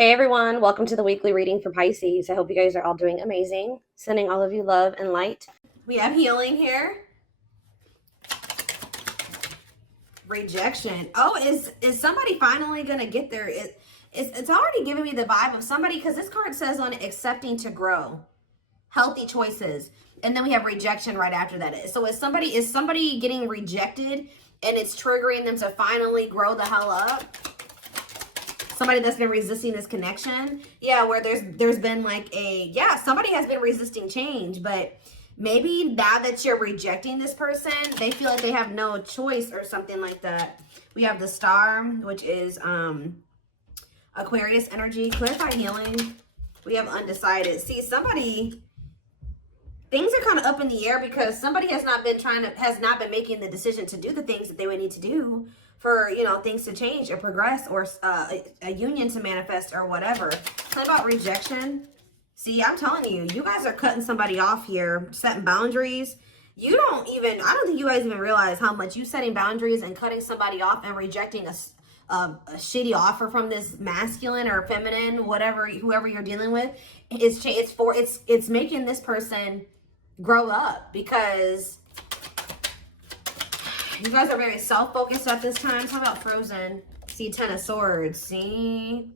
Hey everyone, welcome to the weekly reading for Pisces. I hope you guys are all doing amazing. Sending all of you love and light. We have healing here. Rejection. Oh, is somebody finally gonna get there? It's already giving me the vibe of somebody, because this card says on accepting to grow, healthy choices, and then we have rejection right after that. So is somebody getting rejected and it's triggering them to finally grow the hell up? Somebody that's been resisting this connection. Yeah, where there's been like somebody has been resisting change, but maybe now that you're rejecting this person, they feel like they have no choice or something like that. We have the Star, which is Aquarius energy. Clarify healing. We have undecided. See, things are kind of up in the air because somebody has not been making the decision to do the things that they would need to do for, things to change or progress, or a union to manifest or whatever. Tell about rejection. See, I'm telling you, you guys are cutting somebody off here, setting boundaries. I don't think you guys even realize how much you setting boundaries and cutting somebody off and rejecting a shitty offer from this masculine or feminine, whoever you're dealing with. It's making this person grow up, because you guys are very self-focused at this time. Talk about Frozen. See, Ten of Swords. See,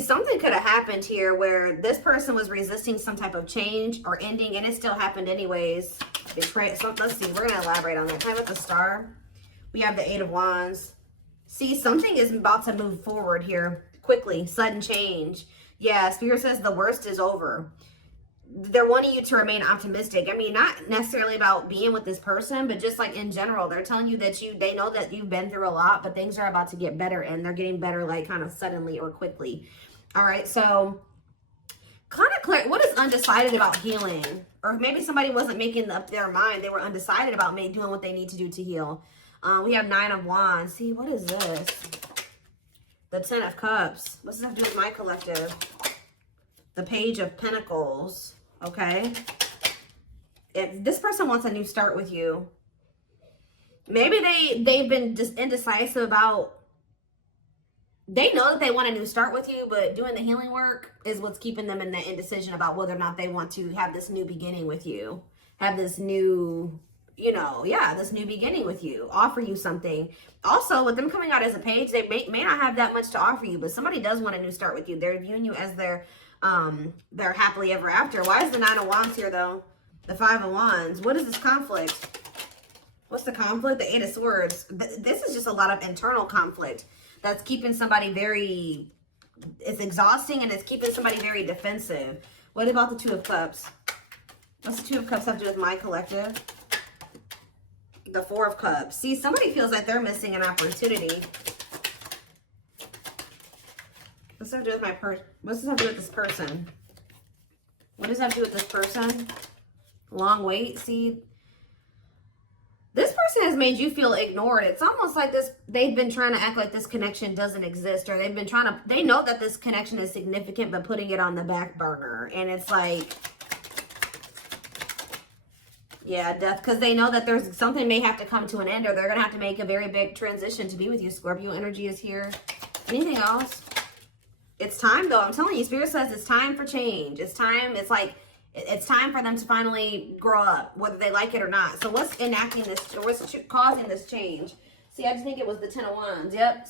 something could have happened here where this person was resisting some type of change or ending, and it still happened anyways. Betray. So let's see. We're gonna elaborate on that. Time with the Star. We have the Eight of Wands. See, something is about to move forward here quickly. Sudden change. Yeah, Spirit says the worst is over. They're wanting you to remain optimistic. I mean, not necessarily about being with this person, but just like in general, they're telling you that they know that you've been through a lot, but things are about to get better, and they're getting better like kind of suddenly or quickly. All right, so kind of clear. What is undecided about healing? Or maybe somebody wasn't making up their mind. They were undecided about doing what they need to do to heal. We have Nine of Wands. See, what is this? The Ten of Cups. What's this have to do with my collective? The Page of Pentacles. Okay. If this person wants a new start with you, maybe they've been just indecisive about, they know that they want a new start with you, but doing the healing work is what's keeping them in the indecision about whether or not they want to have this new beginning with you, have this new, this new beginning with you, offer you something. Also, with them coming out as a page, they may not have that much to offer you, but somebody does want a new start with you. They're viewing you as their happily ever after. Why is the Nine of Wands here though? The Five of Wands. What is this conflict? What's the conflict? The Eight of Swords. This is just a lot of internal conflict that's keeping somebody it's exhausting, and it's keeping somebody very defensive. What about the Two of Cups? What's the Two of Cups have to do with my collective? The Four of Cups. See, somebody feels like they're missing an opportunity. What's that have to do with what's this have to do with this person? What does that have to do with this person? Long wait. See, this person has made you feel ignored. It's almost like they've been trying to act like this connection doesn't exist, or they know that this connection is significant, but putting it on the back burner. And it's like, yeah, death, because they know that there's something may have to come to an end, or they're going to have to make a very big transition to be with you. Scorpio energy is here. Anything else? It's time, though. I'm telling you, Spirit says it's time for change. It's time. It's like, it's time for them to finally grow up, whether they like it or not. So what's enacting this, or what's causing this change? See, I just think it was the Ten of Wands. Yep.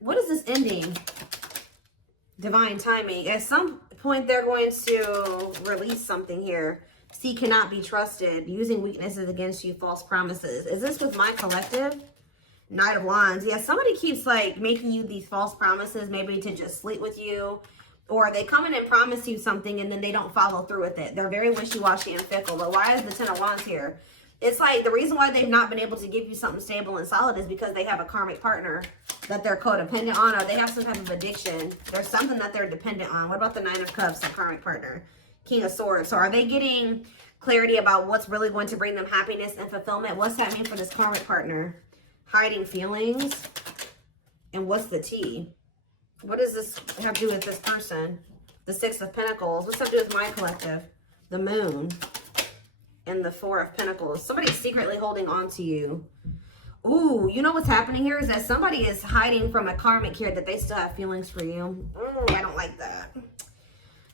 What is this ending? Divine timing. At some point, they're going to release something here. See, cannot be trusted. Using weaknesses against you, false promises. Is this with my collective? Knight of Wands. Yeah, somebody keeps like making you these false promises, maybe to just sleep with you, or they come in and promise you something and then they don't follow through with it. They're very wishy-washy and fickle. But why is the Ten of Wands here? It's like the reason why they've not been able to give you something stable and solid is because they have a karmic partner that they're codependent on, or they have some type of addiction. There's something that they're dependent on. What about the Nine of Cups, the karmic partner? King of Swords. So are they getting clarity about what's really going to bring them happiness and fulfillment? What's that mean for this karmic partner? Hiding feelings. And what's the T? What does this have to do with this person? The Six of Pentacles. What's that to do with my collective? The Moon. And the Four of Pentacles. Somebody's secretly holding on to you. Ooh, you know what's happening here is that somebody is hiding from a karmic here that they still have feelings for you. I don't like that.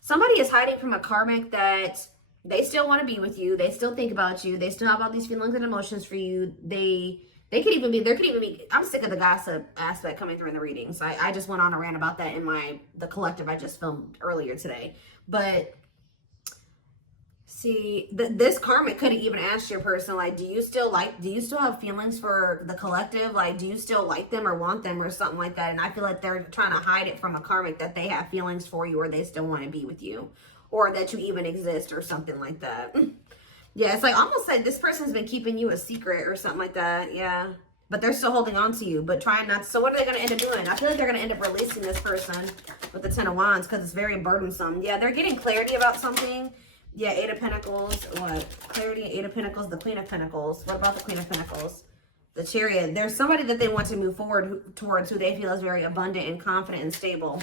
Somebody is hiding from a karmic that they still want to be with you. They still think about you. They still have all these feelings and emotions for you. There could even be, I'm sick of the gossip aspect coming through in the readings. I just went on a rant about that in the collective I just filmed earlier today. But see, this karmic could have even asked your person, like, do you still have feelings for the collective? Like, do you still like them or want them or something like that? And I feel like they're trying to hide it from a karmic that they have feelings for you or they still want to be with you or that you even exist or something like that. Yeah, it's like almost like this person's been keeping you a secret or something like that. Yeah, but they're still holding on to you, but trying not to. So what are they going to end up doing? I feel like they're going to end up releasing this person with the Ten of Wands because it's very burdensome. Yeah, they're getting clarity about something. Yeah, Eight of Pentacles. What? Clarity, Eight of Pentacles, the Queen of Pentacles. What about the Queen of Pentacles? The Chariot. There's somebody that they want to move forward towards who they feel is very abundant and confident and stable.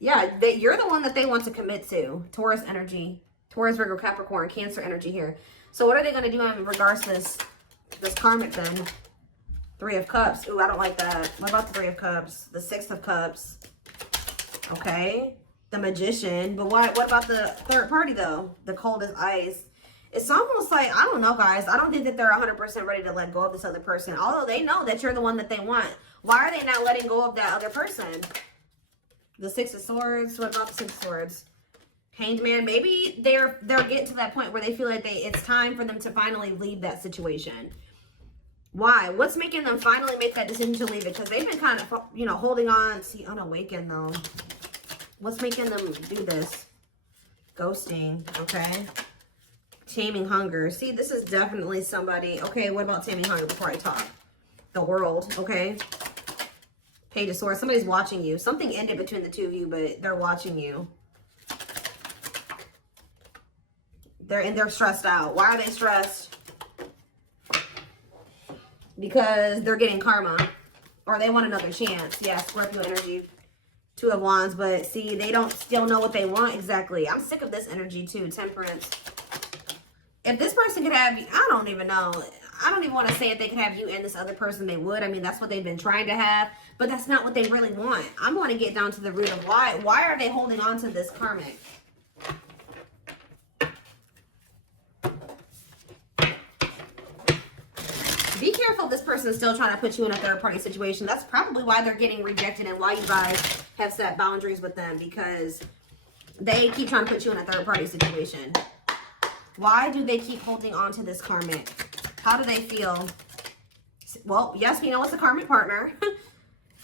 Yeah, you're the one that they want to commit to. Taurus energy. Taurus, Virgo, Capricorn, Cancer energy here. So what are they going to do in regards to this karmic then? Three of Cups. Ooh, I don't like that. What about the Three of Cups? The Six of Cups. Okay. The Magician. But what about the third party though? The Cold as Ice. It's almost like, I don't know, guys. I don't think that they're 100% ready to let go of this other person. Although they know that you're the one that they want. Why are they not letting go of that other person? The Six of Swords. What about the Six of Swords? Hanged Man. Maybe they're getting to that point where they feel like it's time for them to finally leave that situation. Why? What's making them finally make that decision to leave it? Because they've been kind of, holding on. See, unawakened though. What's making them do this? Ghosting. Okay. Taming Hunger. See, this is definitely somebody. Okay, what about Taming Hunger before I talk? The World. Okay. Page of Swords. Somebody's watching you. Something ended between the two of you, but they're watching you. They're stressed out. Why are they stressed? Because they're getting karma. Or they want another chance. Yeah, Scorpio energy. Two of Wands. But see, they don't still know what they want exactly. I'm sick of this energy too. Temperance. If this person could have you, I don't even know. I don't even want to say if they could have you and this other person, they would. I mean, that's what they've been trying to have. But that's not what they really want. I'm going to get down to the root of why. Why are they holding on to this karmic? Be careful if this person is still trying to put you in a third-party situation. That's probably why they're getting rejected and why you guys have set boundaries with them, because they keep trying to put you in a third-party situation. Why do they keep holding on to this karmic? How do they feel? Well, yes, we know it's a karmic partner.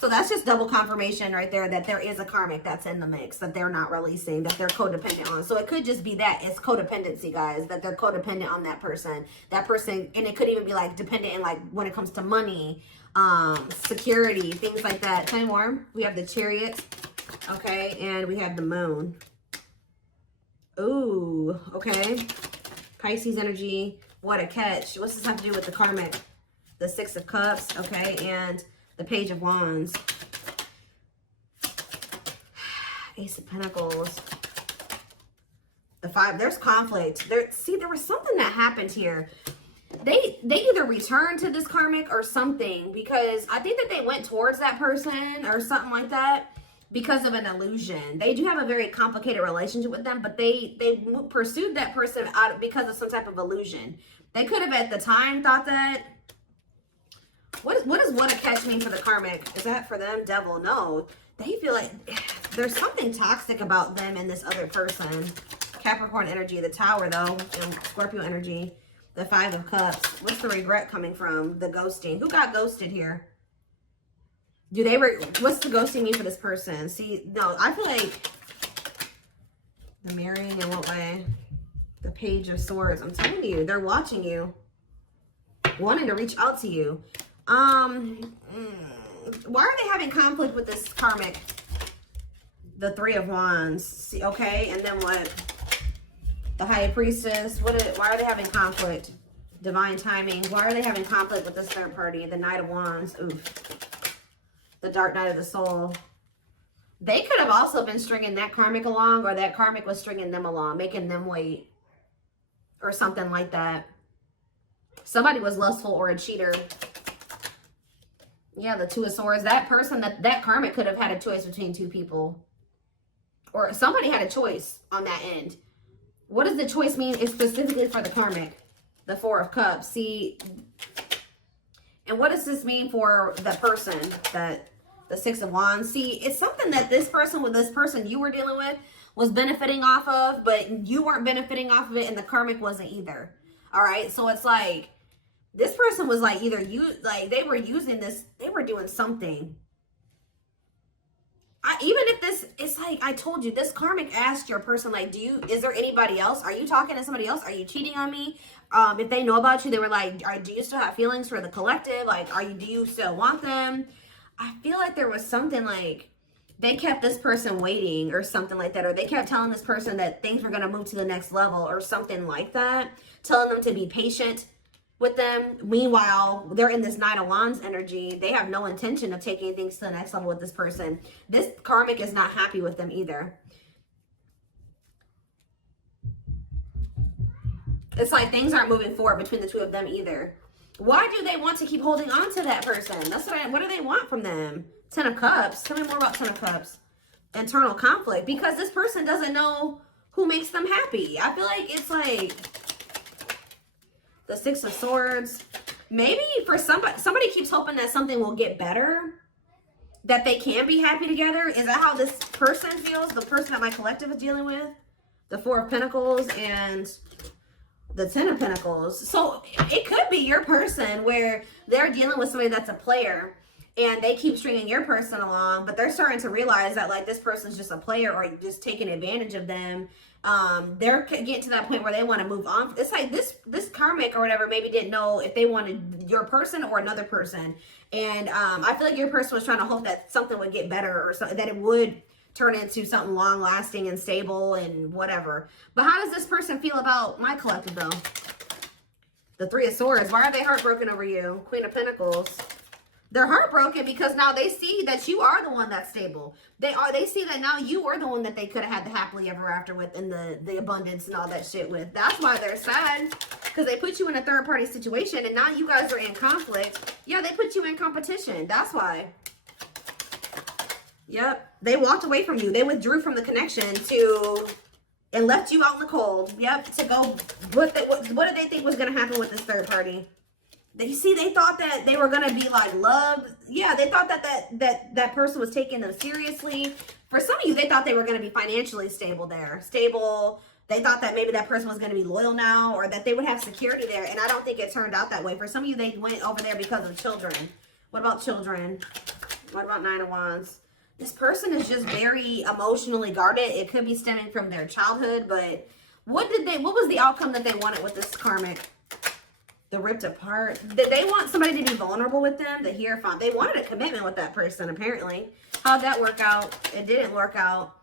So that's just double confirmation right there that there is a karmic that's in the mix that they're not releasing, that they're codependent on. So it could just be that it's codependency, guys, that they're codependent on that person. That person, and it could even be like dependent in like when it comes to money, security, things like that. Tell me more. We have the Chariot, okay, and we have the Moon. Ooh, okay. Pisces energy. What a catch. What's this have to do with the karmic? The Six of Cups, okay, and the Page of Wands. Ace of Pentacles. The Five. There's conflict. See, there was something that happened here. They either returned to this karmic or something, because I think that they went towards that person or something like that because of an illusion. They do have a very complicated relationship with them, but they pursued that person because of some type of illusion. They could have at the time thought that. What does what a catch mean for the karmic? Is that for them? Devil? No. They feel like there's something toxic about them and this other person. Capricorn energy, the Tower though, and Scorpio energy, the Five of Cups. What's the regret coming from? The ghosting. Who got ghosted here? What's the ghosting mean for this person? See, no, I feel like the marrying in what way? The Page of Swords. I'm telling you, they're watching you, wanting to reach out to you. Why are they having conflict with this karmic? The Three of Wands. See, okay, and then what? The High Priestess. Why are they having conflict? Divine Timing. Why are they having conflict with this third party? The Knight of Wands. Oof. The Dark Night of the Soul. They could have also been stringing that karmic along, or that karmic was stringing them along, making them wait, or something like that. Somebody was lustful or a cheater. Yeah, the Two of Swords. That person, that karmic could have had a choice between two people. Or somebody had a choice on that end. What does the choice mean? It's specifically for the karmic. The Four of Cups. See, and what does this mean for the person? That the Six of Wands. See, it's something that this person with this person you were dealing with was benefiting off of, but you weren't benefiting off of it, and the karmic wasn't either. All right, so it's like this person was like either they were using this, they were doing something. Even if this, it's like I told you, this karmic asked your person, like, is there anybody else? Are you talking to somebody else? Are you cheating on me? If they know about you, they were like, do you still have feelings for the collective? Like, do you still want them? I feel like there was something like they kept this person waiting or something like that. Or they kept telling this person that things were going to move to the next level or something like that. Telling them to be patient with them. Meanwhile, they're in this Nine of Wands energy. They have no intention of taking things to the next level with this person. This karmic is not happy with them either. It's like things aren't moving forward between the two of them either. Why do they want to keep holding on to that person? That's what do they want from them? Ten of Cups. Tell me more about Ten of Cups. Internal conflict. Because this person doesn't know who makes them happy. I feel like it's like the Six of Swords. Maybe for somebody keeps hoping that something will get better, that they can be happy together. Is that how this person feels? The person that my collective is dealing with? The Four of Pentacles and the Ten of Pentacles. So it could be your person where they're dealing with somebody that's a player and they keep stringing your person along, but they're starting to realize that like this person's just a player or just taking advantage of them. They're getting to that point where they want to move on. It's like this karmic or whatever maybe didn't know if they wanted your person or another person. And I feel like your person was trying to hope that something would get better or something, that it would turn into something long lasting and stable and whatever. But how does this person feel about my collective though? The Three of Swords. Why are they heartbroken over you? Queen of Pentacles. They're heartbroken because now they see that you are the one that's stable. They see that now you are the one that they could have had the happily ever after with and the abundance and all that shit with. That's why they're sad. Because they put you in a third party situation and now you guys are in conflict. Yeah, they put you in competition. That's why. Yep. They walked away from you. They withdrew from the connection and left you out in the cold. Yep. To go, what did they think was going to happen with this third party? They thought that they were going to be like loved. Yeah, they thought that person was taking them seriously. For some of you, they thought they were going to be financially stable there. Stable. They thought that maybe that person was going to be loyal now or that they would have security there. And I don't think it turned out that way. For some of you, they went over there because of children. What about children? What about Nine of Wands? This person is just very emotionally guarded. It could be stemming from their childhood, but what was the outcome that they wanted with this karmic? The ripped apart. Did they want somebody to be vulnerable with them? They wanted a commitment with that person, apparently. How'd that work out? It didn't work out.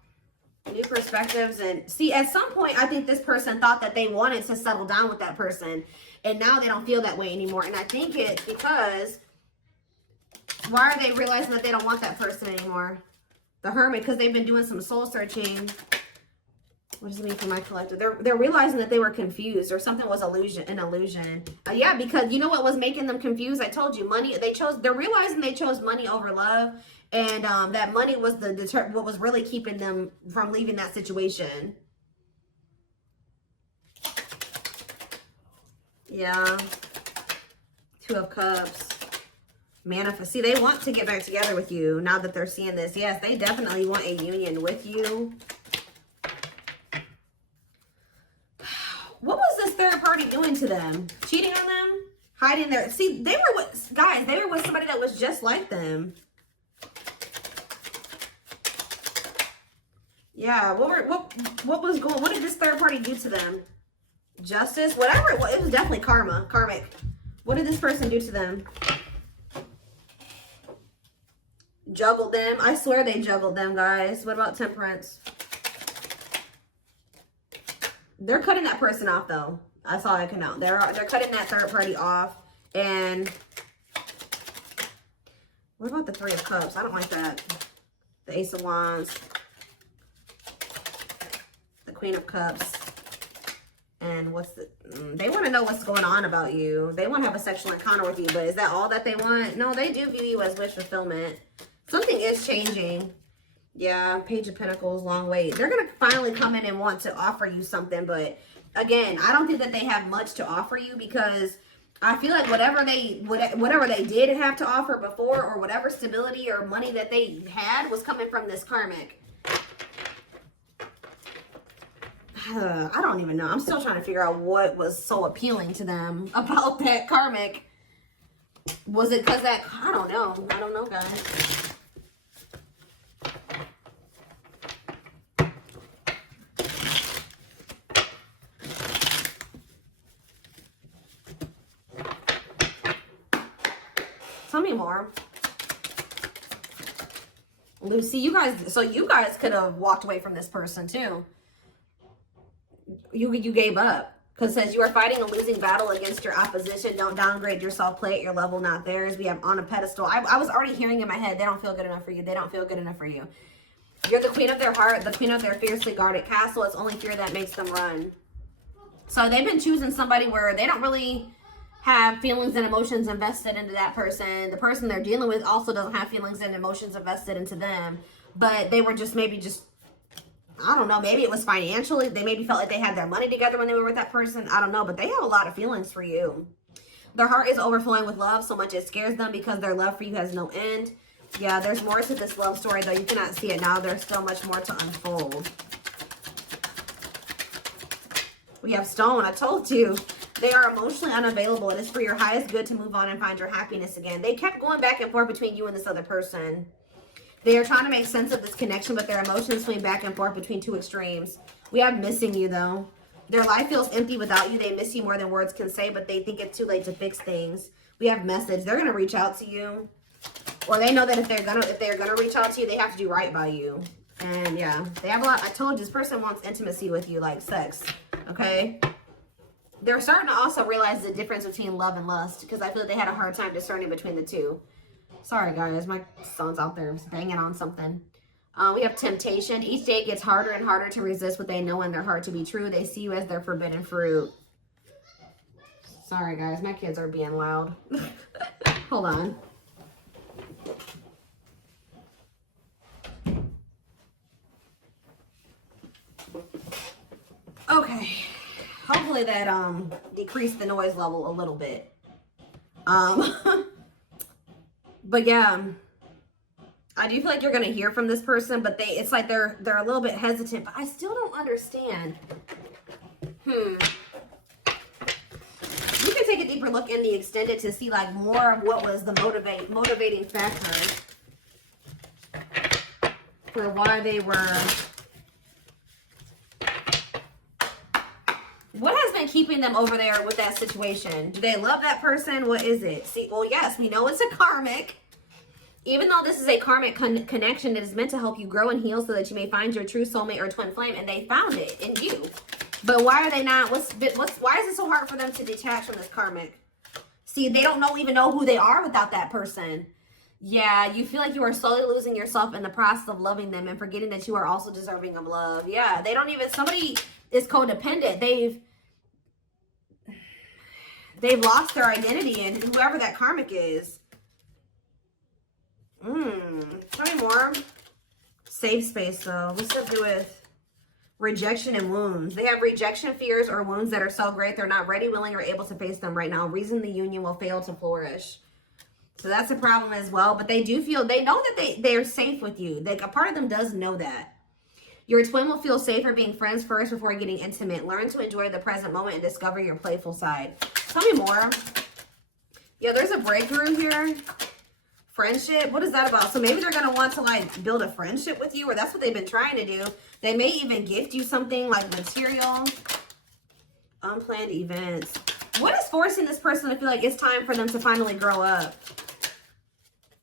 New perspectives. And see, at some point, I think this person thought that they wanted to settle down with that person. And now they don't feel that way anymore. And I think it's because, why are they realizing that they don't want that person anymore? The Hermit, because they've been doing some soul searching. What does it mean for my collective? They're realizing that they were confused or something was an illusion. Yeah, because you know what was making them confused? I told you, money. They're realizing they chose money over love, and that money was what was really keeping them from leaving that situation. Yeah. Two of Cups. Manifest. See, they want to get back together with you now that they're seeing this. Yes, they definitely want a union with you. What was this third party doing to them? Cheating on them? Hiding their... See, they were with... Guys, they were with somebody that was just like them. Yeah, what was going... What did this third party do to them? Justice? Whatever it was. It was definitely karma. Karmic. What did this person do to them? Juggled them. I swear they juggled them, guys. What about Temperance? They're cutting that person off, though. That's all I can know. They're cutting that third party off. And what about the Three of Cups? I don't like that. The Ace of Wands. The Queen of Cups. And what's the, they want to know what's going on about you. They want to have a sexual encounter with you, but is that all that they want? No, they do view you as wish fulfillment. Something is changing. Yeah, Page of Pentacles, long wait. They're going to finally come in and want to offer you something, but again, I don't think that they have much to offer you, because I feel like whatever they did have to offer before, or whatever stability or money that they had, was coming from this karmic. I don't even know. I'm still trying to figure out what was so appealing to them about that karmic. Was it because that, I don't know. I don't know, guys. Tell me more. Lucy, you guys could have walked away from this person too. You gave up, because it says you are fighting a losing battle against your opposition. Don't downgrade yourself. Play at your level, not theirs. We have on a pedestal. I was already hearing in my head, they don't feel good enough for you. They don't feel good enough for you. You're the queen of their heart, the queen of their fiercely guarded castle. It's only fear that makes them run. So they've been choosing somebody where they don't really have feelings and emotions invested into that person. The person they're dealing with also doesn't have feelings and emotions invested into them. But they were just I don't know, maybe it was financially. They maybe felt like they had their money together when they were with that person. I don't know, but they have a lot of feelings for you. Their heart is overflowing with love so much it scares them, because their love for you has no end. Yeah, there's more to this love story, though. You cannot see it now. There's still much more to unfold. We have Stone. I told you. They are emotionally unavailable. It is for your highest good to move on and find your happiness again. They kept going back and forth between you and this other person. They are trying to make sense of this connection, but their emotions swing back and forth between two extremes. We have missing you, though. Their life feels empty without you. They miss you more than words can say, but they think it's too late to fix things. We have message. They're gonna reach out to you, or they know that if they're gonna reach out to you, they have to do right by you. And yeah, they have a lot. I told you, this person wants intimacy with you, like sex. Okay. They're starting to also realize the difference between love and lust, because I feel like they had a hard time discerning between the two. Sorry, guys. My son's out there banging on something. We have temptation. Each day gets harder and harder to resist what they know in their heart to be true. They see you as their forbidden fruit. Sorry, guys. My kids are being loud. Hold on. Okay. Hopefully that decreased the noise level a little bit. But yeah, I do feel like you're gonna hear from this person, but it's like they're a little bit hesitant. But I still don't understand. You can take a deeper look in the extended to see like more of what was the motivating factor for why they were. What has been keeping them over there with that situation? Do they love that person? What is it? See, well, yes, we know it's a karmic. Even though this is a karmic connection, it is meant to help you grow and heal so that you may find your true soulmate or twin flame, and they found it in you. But why are they not? Why is it so hard for them to detach from this karmic? See, they don't even know who they are without that person. Yeah, you feel like you are slowly losing yourself in the process of loving them and forgetting that you are also deserving of love. Yeah, they don't even, somebody is codependent. They've lost their identity in whoever that karmic is. Tell me more. Safe space, though. What's that do with rejection and wounds? They have rejection fears or wounds that are so great they're not ready, willing, or able to face them right now. Reason the union will fail to flourish. So that's a problem as well. But they do feel, they know that they're safe with you. Like, a part of them does know that. Your twin will feel safer being friends first before getting intimate. Learn to enjoy the present moment and discover your playful side. Tell me more. Yeah, there's a breakthrough here. Friendship. What is that about? So maybe they're going to want to like build a friendship with you, or that's what they've been trying to do. They may even gift you something like material. Unplanned events. What is forcing this person to feel like it's time for them to finally grow up?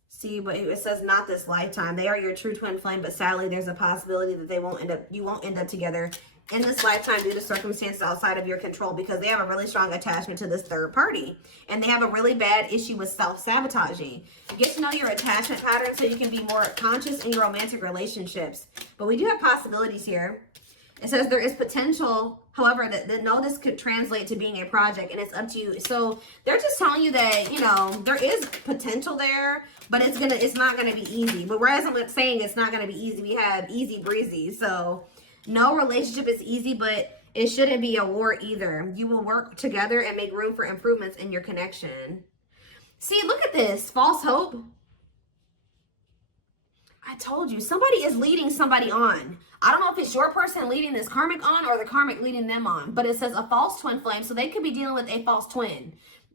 See, but it says not this lifetime. They are your true twin flame, but sadly there's a possibility that you won't end up together in this lifetime due to circumstances outside of your control, because they have a really strong attachment to this third party, and they have a really bad issue with self-sabotaging. Get to know your attachment pattern so you can be more conscious in your romantic relationships. But we do have possibilities here. It says there is potential, however, that no, this could translate to being a project, and it's up to you. So they're just telling you that, you know, there is potential there, but it's not gonna be easy. But whereas I'm saying it's not gonna be easy, we have easy breezy. So no relationship is easy, but it shouldn't be a war either. You will work together and make room for improvements in your connection. See, look at this, false hope. I told you, somebody is leading somebody on. I don't know if it's your person leading this karmic on or the karmic leading them on, but it says a false twin flame, so they could be dealing with a false twin.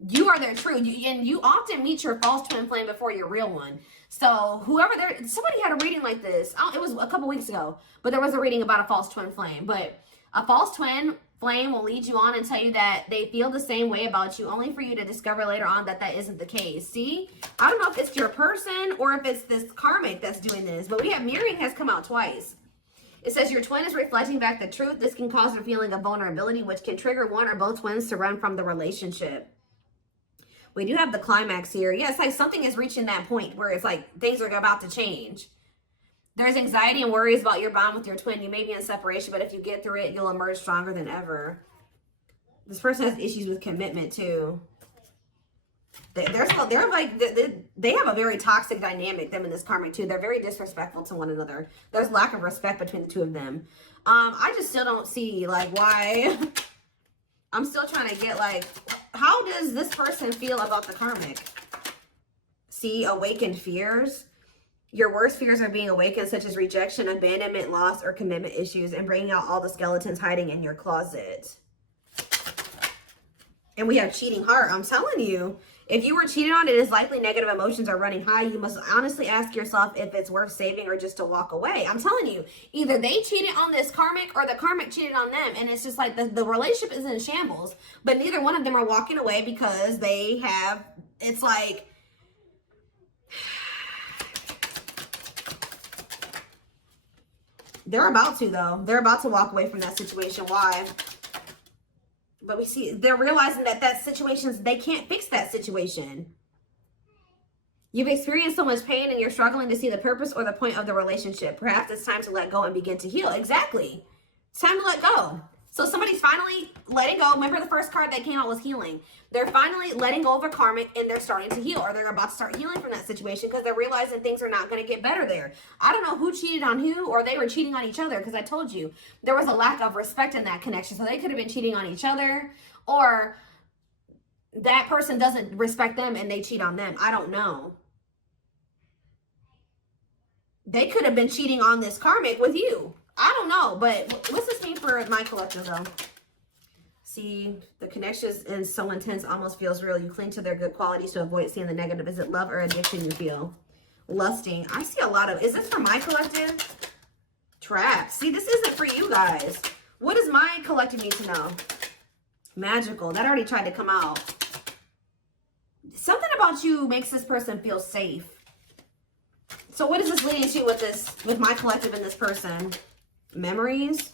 You are their true, and you often meet your false twin flame before your real one. So whoever somebody had a reading like this. It was a couple weeks ago, but there was a reading about a false twin flame. But a false twin flame will lead you on and tell you that they feel the same way about you, only for you to discover later on that that isn't the case. See, I don't know if it's your person or if it's this karmic that's doing this, but we have mirroring has come out twice. It says your twin is reflecting back the truth. This can cause a feeling of vulnerability, which can trigger one or both twins to run from the relationship. We do have the climax here. Yeah, it's like something is reaching that point where it's like things are about to change. There's anxiety and worries about your bond with your twin. You may be in separation, but if you get through it, you'll emerge stronger than ever. This person has issues with commitment too. They have a very toxic dynamic, them and this karmic too. They're very disrespectful to one another. There's lack of respect between the two of them. I just still don't see like why. I'm still trying to get like, how does this person feel about the karmic? See, awakened fears. Your worst fears are being awakened, such as rejection, abandonment, loss, or commitment issues, and bringing out all the skeletons hiding in your closet. And we have cheating heart. I'm telling you, if you were cheated on, it is likely negative emotions are running high. You must honestly ask yourself if it's worth saving or just to walk away. I'm telling you, either they cheated on this karmic or the karmic cheated on them. And it's just like the relationship is in shambles, but neither one of them are walking away because they have, it's like, they're about to, though. They're about to walk away from that situation. Why? But we see they're realizing that situations, they can't fix that situation. You've experienced so much pain and you're struggling to see the purpose or the point of the relationship. Perhaps it's time to let go and begin to heal. Exactly. It's time to let go. So somebody's finally letting go. Remember the first card that came out was healing. They're finally letting go of a karmic and they're starting to heal, or they're about to start healing from that situation because they're realizing things are not going to get better there. I don't know who cheated on who, or they were cheating on each other, because I told you there was a lack of respect in that connection. So they could have been cheating on each other, or that person doesn't respect them and they cheat on them. I don't know. They could have been cheating on this karmic with you. I don't know, but what's this mean for my collective though? See, the connection is so intense, almost feels real. You cling to their good qualities to avoid seeing the negative. Is it love or addiction you feel? Lusting. I see a lot of, is this for my collective? Traps. See, this isn't for you guys. What does my collective need to know? Magical. That already tried to come out. Something about you makes this person feel safe. So what is this leading to with my collective and this person? Memories.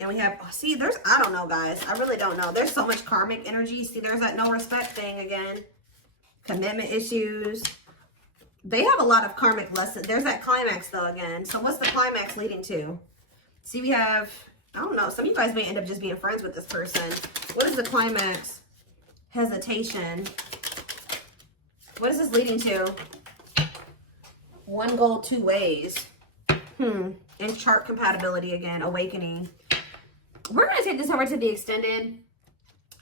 And we have, see, I don't know, guys. I really don't know. There's so much karmic energy. See, there's that no respect thing again. Commitment issues. They have a lot of karmic lessons. There's that climax, though, again. So what's the climax leading to? See, we have, I don't know. Some of you guys may end up just being friends with this person. What is the climax? Hesitation. What is this leading to? One goal, two ways. And chart compatibility again. Awakening. We're going to take this over to the extended.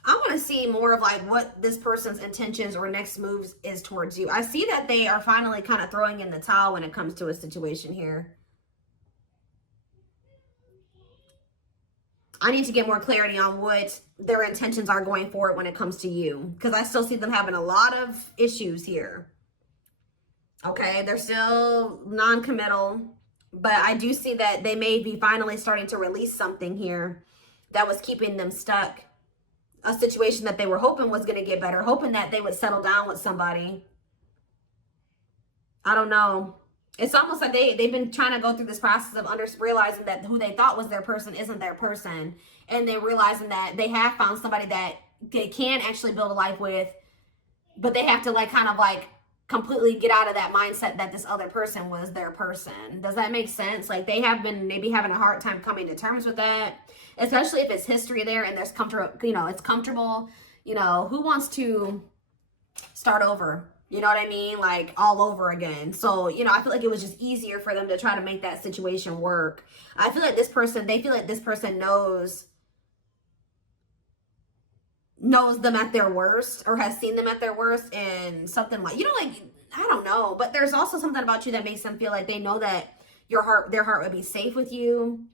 I want to see more of like what this person's intentions or next moves is towards you. I see that they are finally kind of throwing in the towel when it comes to a situation here. I need to get more clarity on what their intentions are going forward when it comes to you, because I still see them having a lot of issues here. Okay, they're still non-committal, but I do see that they may be finally starting to release something here that was keeping them stuck. A situation that they were hoping was going to get better, hoping that they would settle down with somebody. I don't know. It's almost like they've been trying to go through this process of realizing that who they thought was their person isn't their person. And they're realizing that they have found somebody that they can actually build a life with, but they have to like kind of like completely get out of that mindset that this other person was their person. Does that make sense? Like, they have been maybe having a hard time coming to terms with that, especially if it's history there and there's comfortable, you know, it's comfortable. You know, who wants to start over? You know what I mean? Like, all over again. So, you know, I feel like it was just easier for them to try to make that situation work. I feel like this person, they feel like this person knows them at their worst, or has seen them at their worst, and something like, you know, like, I don't know, but there's also something about you that makes them feel like they know that their heart would be safe with you,